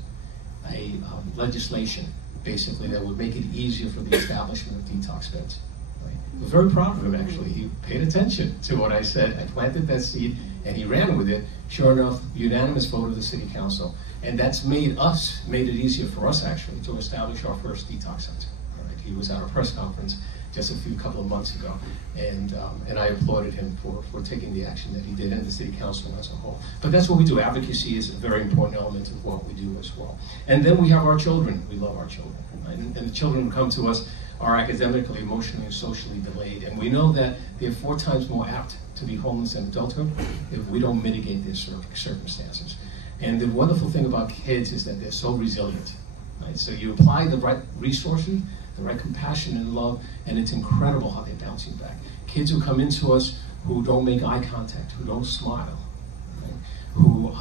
a legislation, basically, that would make it easier for the establishment of detox beds. Right? I was very proud of him, actually. He paid attention to what I said. I planted that seed, and he ran with it. Sure enough, unanimous vote of the City Council. And that's made it easier for us, actually, to establish our first detox center. All right? He was at a press conference just a couple of months ago, and I applauded him for taking the action that he did, and the City Council as a whole. But that's what we do. Advocacy is a very important element of what we do as well. And then we have our children. We love our children. Right? And the children who come to us are academically, emotionally, and socially delayed. And we know that they're 4 times more apt to be homeless in adulthood if we don't mitigate their circumstances. And the wonderful thing about kids is that they're so resilient. Right? So you apply the right resources, the right compassion and love, and it's incredible how they're bouncing back. Kids who come into us who don't make eye contact, who don't smile, right? Who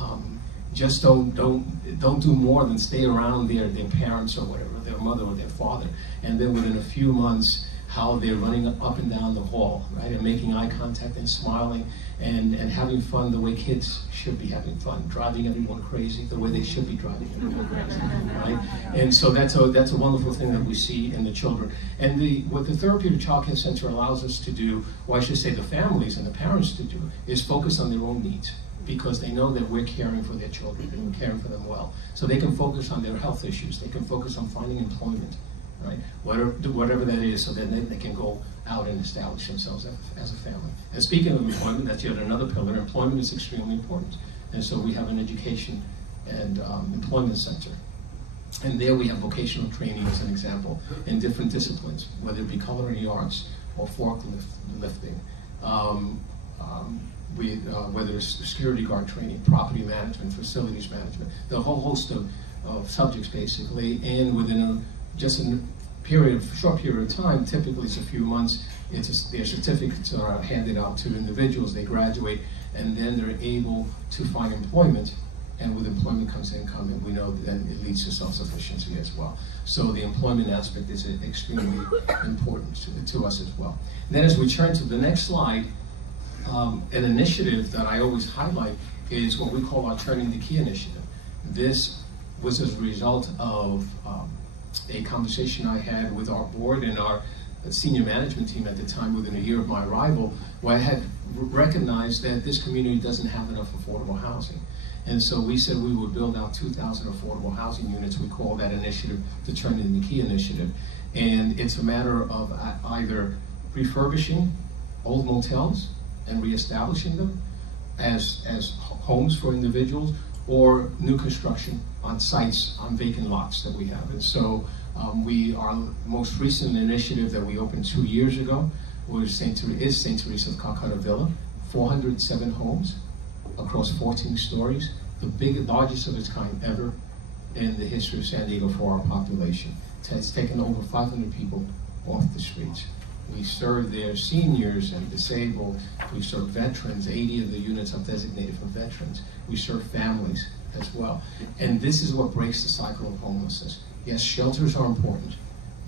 just don't do more than stay around their parents or whatever, their mother or their father, and then within a few months, how they're running up and down the hall, right, and making eye contact and smiling and having fun the way kids should be having fun, driving everyone crazy the way they should be driving everyone crazy, right? And so that's a wonderful thing that we see in the children. And what the Therapeutic Child Care Center allows us to do, or I should say the families and the parents to do, is focus on their own needs, because they know that we're caring for their children and we're caring for them well. So they can focus on their health issues, they can focus on finding employment, right? Whatever that is, so that they can go out and establish themselves as a family. And speaking of employment, that's yet another pillar. Employment is extremely important. And so we have an education and employment center. And there we have vocational training as an example in different disciplines, whether it be culinary arts or forklifting, whether it's security guard training, property management, facilities management, the whole host of subjects basically, and within just a short period of time, typically it's a few months, their certificates are handed out to individuals, they graduate, and then they're able to find employment, and with employment comes income, and we know that then it leads to self-sufficiency as well. So the employment aspect is extremely important to us as well. And then as we turn to the next slide, an initiative that I always highlight is what we call our Turning the Key initiative. This was as a result of a conversation I had with our board and our senior management team at the time within a year of my arrival, where I had recognized that this community doesn't have enough affordable housing. And so we said we would build out 2,000 affordable housing units. We call that initiative the Turning the Key initiative. And it's a matter of either refurbishing old motels and reestablishing them as homes for individuals, or new construction on sites, on vacant lots that we have. And so our most recent initiative that we opened 2 years ago is St. Teresa of Calcutta Villa, 407 homes across 14 stories, the largest of its kind ever in the history of San Diego for our population. It's taken over 500 people off the streets. We serve their seniors and disabled. We serve veterans. 80 of the units are designated for veterans. We serve families as well. And this is what breaks the cycle of homelessness. Yes, shelters are important.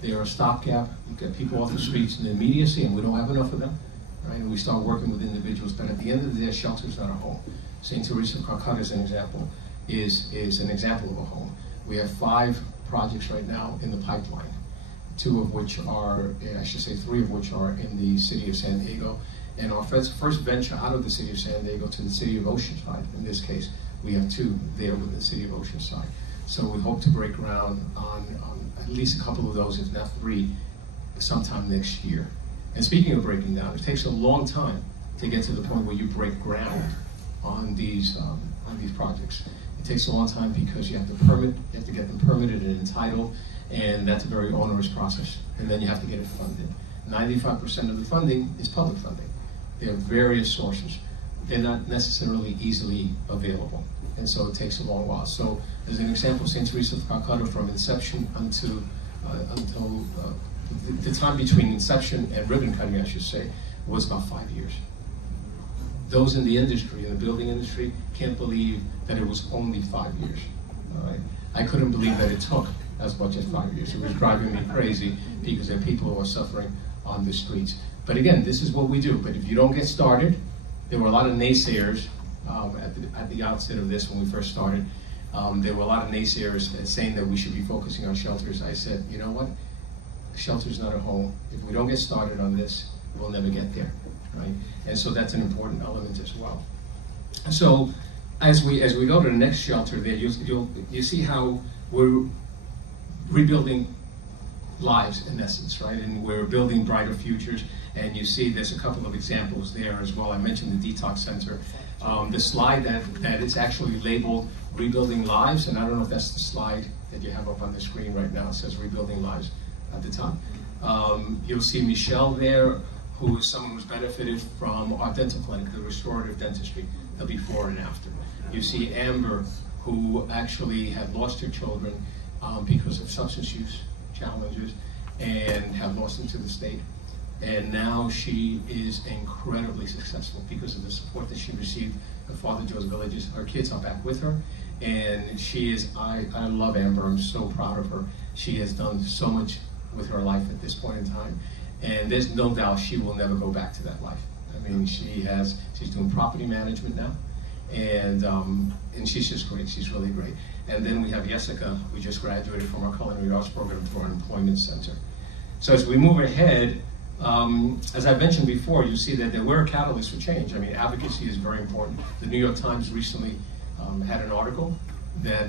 They are a stopgap. You get people off the streets in the immediacy, and we don't have enough of them. Right? And we start working with individuals. But at the end of the day, a shelter is not a home. St. Teresa of Calcutta, as an example, is an example of a home. We have 5 projects right now in the pipeline. 2 of which are, I should say 3 of which are in the city of San Diego. And our first venture out of the city of San Diego to the city of Oceanside, in this case, we have 2 there with the city of Oceanside. So we hope to break ground on at least a couple of those, if not 3, sometime next year. And speaking of breaking down, it takes a long time to get to the point where you break ground on these projects. It takes a long time because you have to permit, you have to get them permitted and entitled, and that's a very onerous process. And then you have to get it funded. 95% of the funding is public funding. There are various sources. They're not necessarily easily available, and so it takes a long while. So, as an example, St. Teresa of Calcutta, from inception until the time between inception and ribbon cutting, I should say, was about 5 years. Those in the industry, in the building industry, can't believe that it was only 5 years. All right? I couldn't believe that it took as much as 5 years. It was driving me crazy because there are people who are suffering on the streets. But again, this is what we do. But if you don't get started, there were a lot of naysayers at the outset of this when we first started. There were a lot of naysayers saying that we should be focusing on shelters. I said, you know what? A shelter's not a home. If we don't get started on this, we'll never get there, right? And so that's an important element as well. So as we go to the next shelter there, you see how we're rebuilding lives in essence, right? And we're building brighter futures. And you see there's a couple of examples there as well. I mentioned the detox center. The slide that is actually labeled Rebuilding Lives, and I don't know if that's the slide that you have up on the screen right now. It says Rebuilding Lives at the top. You'll see Michelle there, who is someone who's benefited from our dental clinic, the restorative dentistry, the before and after. You see Amber, who actually had lost her children because of substance use challenges and have lost them to the state. And now she is incredibly successful because of the support that she received at Father Joe's Villages. Her kids are back with her, and she is, I love Amber, I'm so proud of her. She has done so much with her life at this point in time, and there's no doubt she will never go back to that life. I mean, she's doing property management now, and she's just great, she's really great. And then we have Jessica, who just graduated from our culinary arts program for our employment center. So as we move ahead, as I mentioned before, you see that we're a catalyst for change. I mean, advocacy is very important. The New York Times recently had an article that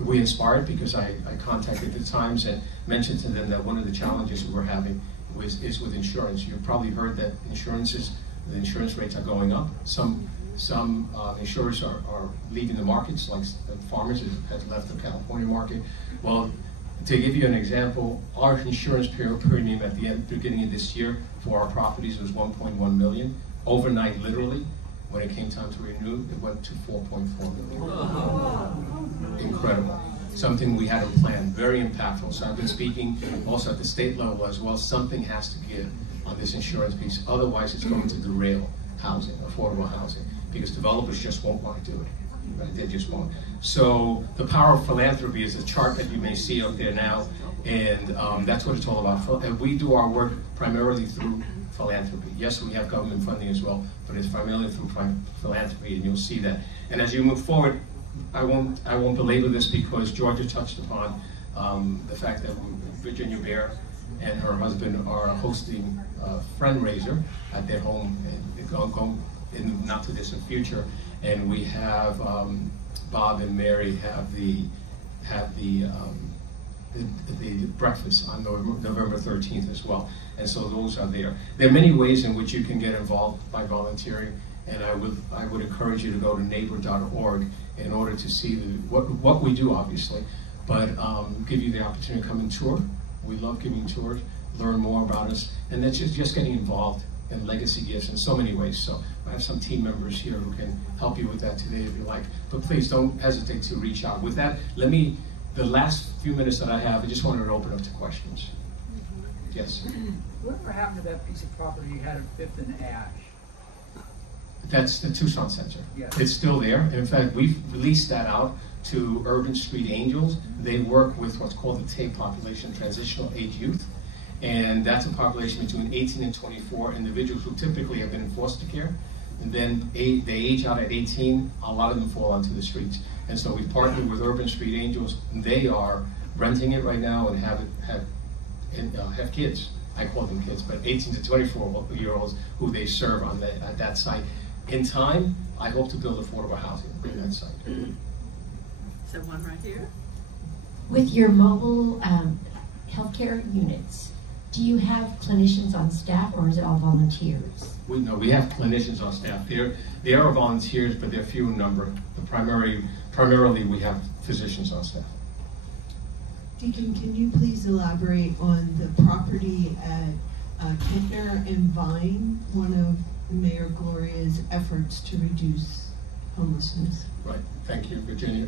we inspired because I contacted the Times and mentioned to them that one of the challenges we're having is with insurance. You've probably heard that the insurance rates are going up. Some insurers are leaving the markets, like Farmers has left the California market. Well, to give you an example, our insurance premium at the beginning of this year for our properties was $1.1 million. Overnight, literally, when it came time to renew, it went to $4.4 million. Incredible. Something we had to plan, very impactful. So I've been speaking also at the state level as well. Something has to give on this insurance piece. Otherwise, it's going to derail housing, affordable housing, because developers just won't want to do it. Right? They just won't. So the power of philanthropy is a chart that you may see up there now, and that's what it's all about. And we do our work primarily through philanthropy. Yes, we have government funding as well, but it's primarily through philanthropy, and you'll see that. And as you move forward, I won't belabor this because Georgia touched upon the fact that Virginia Bear and her husband are hosting a fundraiser at their home in the not too distant future, and we have Bob and Mary have the breakfast on November 13th as well, and so those are there. There are many ways in which you can get involved by volunteering, and I would encourage you to go to neighbor.org in order to see what we do, obviously, but give you the opportunity to come and tour. We love giving tours, learn more about us, and that's just getting involved in legacy gifts in so many ways. So I have some team members here who can help you with that today if you like. But please don't hesitate to reach out. With that, the last few minutes that I have, I just wanted to open up to questions. Yes? Whatever happened to that piece of property you had at 5th and Ash? That's the Tucson Center. Yes. It's still there. In fact, we've released that out to Urban Street Angels. They work with what's called the TAPE population, Transitional Age Youth. And that's a population between 18 and 24 individuals who typically have been in foster care. And then they age out at 18, a lot of them fall onto the streets. And so we've partnered with Urban Street Angels. And they are renting it right now and have kids. I call them kids, but 18 to 24-year-olds who they serve at that site. In time, I hope to build affordable housing in that site. So one right here. With your mobile healthcare units, do you have clinicians on staff, or is it all volunteers? We have clinicians on staff. There are volunteers, but they're few in number. The primary primarily we have physicians on staff. Deacon, can you please elaborate on the property at Kentner and Vine, one of Mayor Gloria's efforts to reduce homelessness? Right. Thank you, Virginia.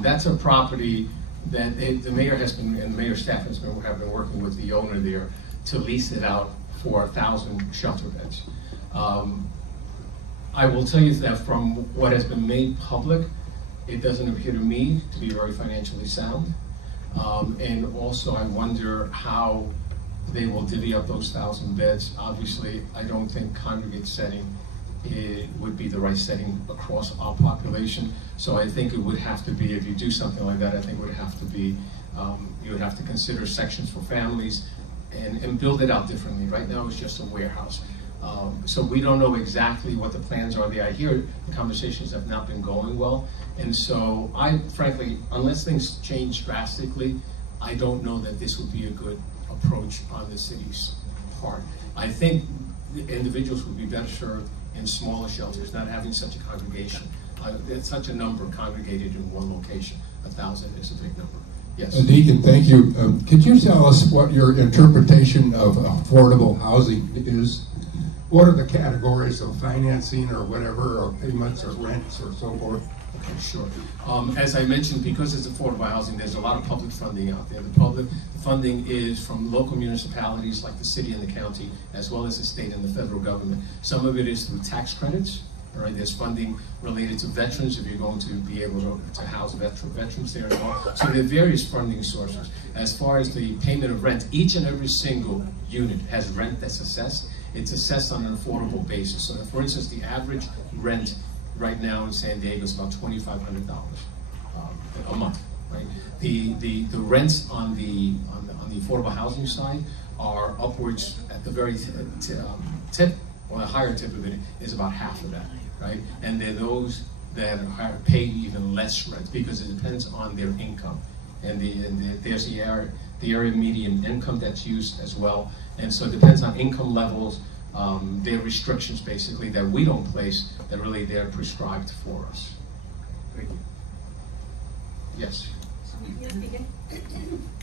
That's a property that the mayor has been, and the mayor's staff have been working with the owner there to lease it out for 1,000 shelter beds. I will tell you that from what has been made public, it doesn't appear to me to be very financially sound. And also I wonder how they will divvy up those 1,000 beds. Obviously, I don't think congregate setting would be the right setting across our population. So I think it would have to be, if you do something like that, I think it would have to be, you would have to consider sections for families and build it out differently. Right now it's just a warehouse. So we don't know exactly what the plans are there. I hear the conversations have not been going well. And so I, frankly, unless things change drastically, I don't know that this would be a good approach on the city's part. I think individuals would be better served in smaller shelters, not having such a congregation. There's such a number congregated in one location. 1,000 is a big number. Yes. Deacon, thank you. Could you tell us what your interpretation of affordable housing is? What are the categories of financing or whatever, or payments or rents or so forth? Okay, sure. As I mentioned, because it's affordable housing, there's a lot of public funding out there. The public funding is from local municipalities like the city and the county, as well as the state and the federal government. Some of it is through tax credits. All right, there's funding related to veterans if you're going to be able to house veterans there as well. So there are various funding sources. As far as the payment of rent, each and every single unit has rent that's assessed. It's assessed on an affordable basis. So for instance, the average rent right now in San Diego is about $2,500 a month. Right? The rents on the affordable housing side are upwards at the very tip, or the higher tip of it is about half of that, right? And there are those that are paid even less rent because it depends on their income. And there's the area median income that's used as well. And so it depends on income levels. There are restrictions basically that we don't place that really they're prescribed for us. Thank you. Yes.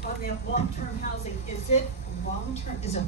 On the long-term housing, is it long-term? Is it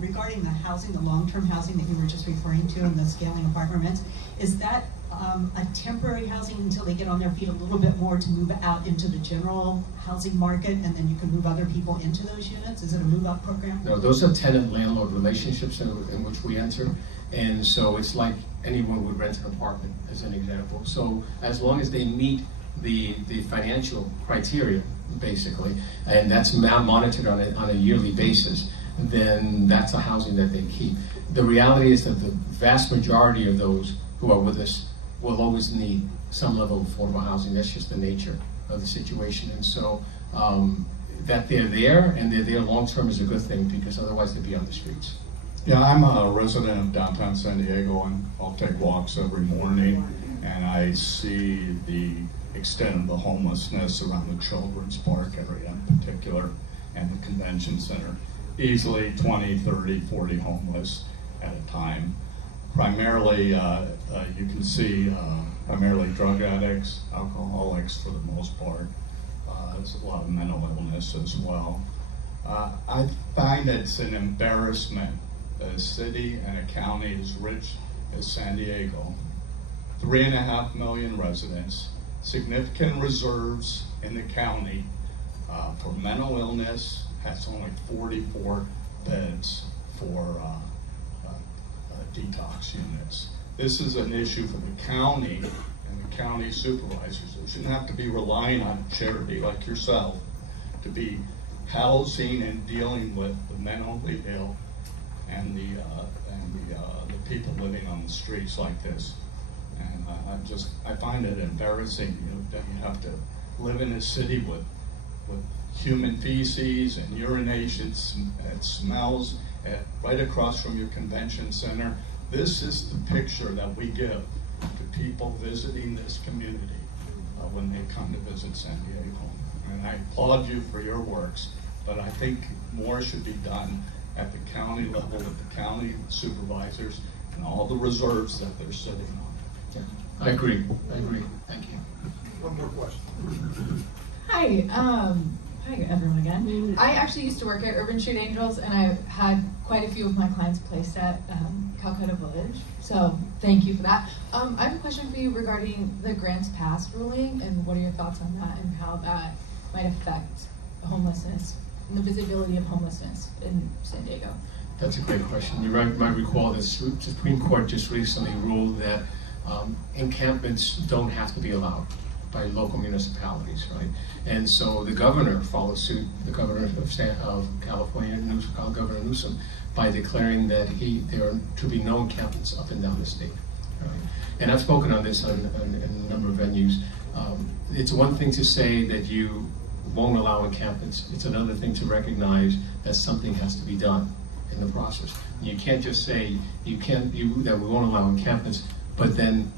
regarding the housing, the long-term housing that you were just referring to, and the scaling apartment rents? Is that a temporary housing until they get on their feet a little bit more to move out into the general housing market, and then you can move other people into those units? Is it a move-out program? No, those are tenant-landlord relationships in which we enter, and so it's like anyone would rent an apartment, as an example. So as long as they meet the financial criteria, basically, and that's monitored on a yearly basis, then that's a housing that they keep. The reality is that the vast majority of those who are with us will always need some level of affordable housing. That's just the nature of the situation. And so that they're there and they're there long-term is a good thing, because otherwise they'd be on the streets. Yeah, I'm a resident of downtown San Diego, and I'll take walks every morning, and I see the extent of the homelessness around the Children's Park area in particular, and the convention center. Easily 20, 30, 40 homeless at a time. Primarily, you can see primarily drug addicts, alcoholics for the most part. There's a lot of mental illness as well. I find it's an embarrassment that a city and a county as rich as San Diego, 3.5 million residents, significant reserves in the county for mental illness, has only 44 beds for detox units. This is an issue for the county and the county supervisors. They shouldn't have to be relying on charity like yourself to be housing and dealing with the mentally ill and the people living on the streets like this. And I find it embarrassing, that you have to live in a city with human feces and urination. It smells right across from your convention center. This is the picture that we give to people visiting this community when they come to visit San Diego. And I applaud you for your works, but I think more should be done at the county level with the county supervisors and all the reserves that they're sitting on. I agree. Thank you. one more question. Hi, hi everyone again. I actually used to work at Urban Street Angels, and I've had quite a few of my clients placed at Calcutta Village, so thank you for that. I have a question for you regarding the grants passed ruling, and what are your thoughts on that, and how that might affect homelessness and the visibility of homelessness in San Diego? That's a great question. You might recall the Supreme Court just recently ruled that encampments don't have to be allowed by local municipalities, right? And so the governor followed suit, the governor of California, Governor Newsom, by declaring that there are to be no encampments up and down the state, right? And I've spoken on this in a number of venues. It's one thing to say that you won't allow encampments. It's another thing to recognize that something has to be done in the process. You can't just say that we won't allow encampments, but then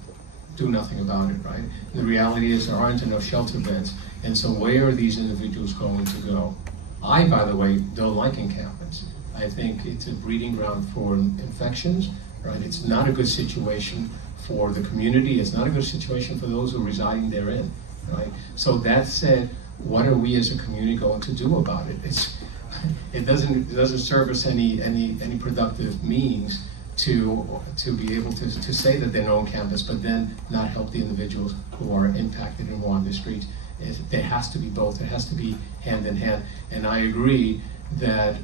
do nothing about it, right? The reality is there aren't enough shelter beds, and so where are these individuals going to go? I, by the way, don't like encampments. I think it's a breeding ground for infections, right? It's not a good situation for the community. It's not a good situation for those who are residing therein, right? So that said, what are we as a community going to do about it? It doesn't serve us any productive means to be able to say that they're on campus, but then not help the individuals who are impacted and who are on the streets. There has to be both. It has to be hand in hand. And I agree that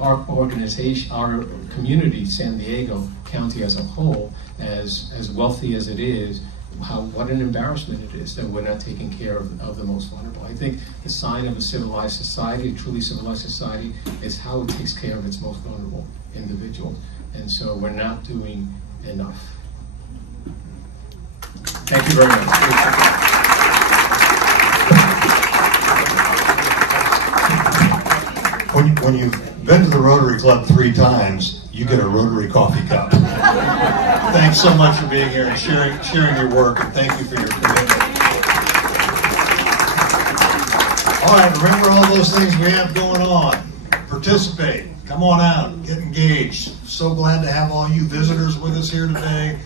our organization, our community, San Diego County as a whole, as wealthy as it is, what an embarrassment it is that we're not taking care of the most vulnerable. I think the sign of a civilized society, a truly civilized society, is how it takes care of its most vulnerable individuals. And so we're not doing enough. Thank you very much. When you've been to the Rotary Club 3 times, you get a Rotary coffee cup. Thanks so much for being here and sharing your work, and thank you for your commitment. All right, remember all those things we have going on. Participate. Come on out. Get engaged. So glad to have all you visitors with us here today.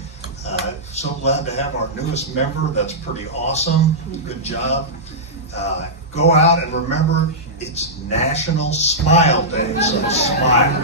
So glad to have our newest member. That's pretty awesome. Good job. Go out and remember, it's National Smile Day, so smile.